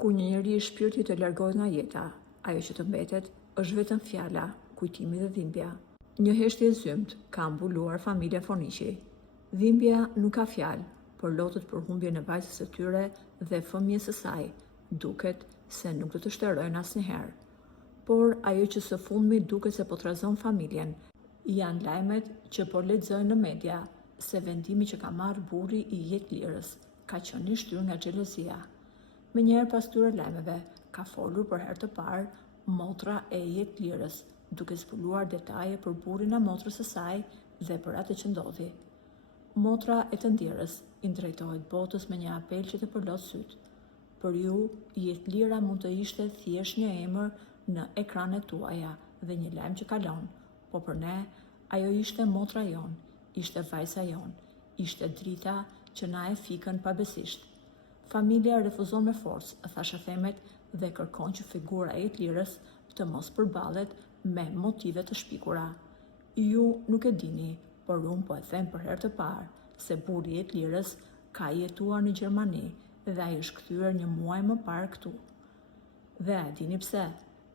Kur një njeri i shpirti të largohet nga jeta, ajo që të mbetet është vetëm fjala, kujtimi dhe dhimbja. Një heshtje e zymt ka mbuluar familjen Foniqi. Dhimbja nuk ka fjalë, por lotët për humbjen e vajzës së tyre dhe fëmijës së saj, duket se nuk do të shterojnë asnjëherë. Por ajo që së fundmi duket se po trazon familjen, janë lajmet që po lexojnë në media se vendimi që ka marrë burri i Jetlirës ka qenë i shtyrë nga xhelozia. Menjëherë pas këtyre lajmeve, ka folur për herë të parë motra e Jetlirës, duke zbuluar detaje për burrin e motrës së saj dhe për atë që ndodhi. Motra e të ndjerës i drejtohet botës me një apel që të përlot syt. Për ju, Jetlira mund të ishte thjesht një emër në ekranet tuaja dhe një lajm që kalon, po për ne, ajo ishte motra jon, ishte vajza jon, ishte drita që na e fikën pabesisht. Familja refuzon me forcë, thashëthemet dhe kërkon që figura e Jetlirës të mos përballet me motive të shpikura. Ju nuk e dini, por unë po e them për herë të parë se burri i Jetlirës ka jetuar në Gjermani dhe ai është kthyer një muaj më parë këtu. Dhe a dini pse?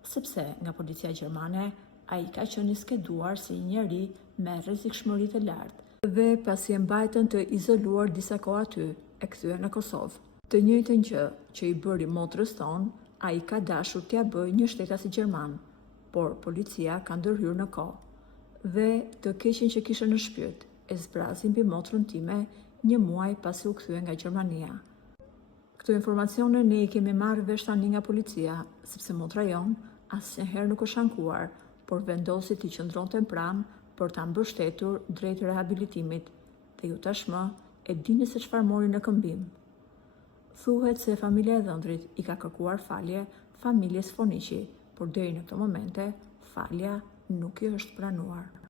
Sepse nga policia gjermane ai ka qenë i skeduar si një njeri me rrezikshmëri të lartë dhe pasi e mbajtën të izoluar disa kohë aty, e kthye në Kosovë. Të njëjtën gjë që i bëri motrës tonë, ai ka dashur t'ia bëjë një shtetasi gjerman, por policia ka ndërhyrë në kohë. Dhe të keqen që kishe në shpirt, e zbrasin mbi motrën time një muaj pasi u kthye nga Gjermania. Këto informacione ne i kemi marrë vesh tani nga policia, sepse motra jon asnjëherë nuk është ankuar, por vendosi t'i qëndronte pranë për ta mbështetur drejt rehabilitimit. Dhe ju tashmë e dini se çfarë mori në këmbim. Thuhet se familja e dhëndrit i ka kërkuar falje familjes Foniqi, por deri në këto momente falja nuk i është pranuar.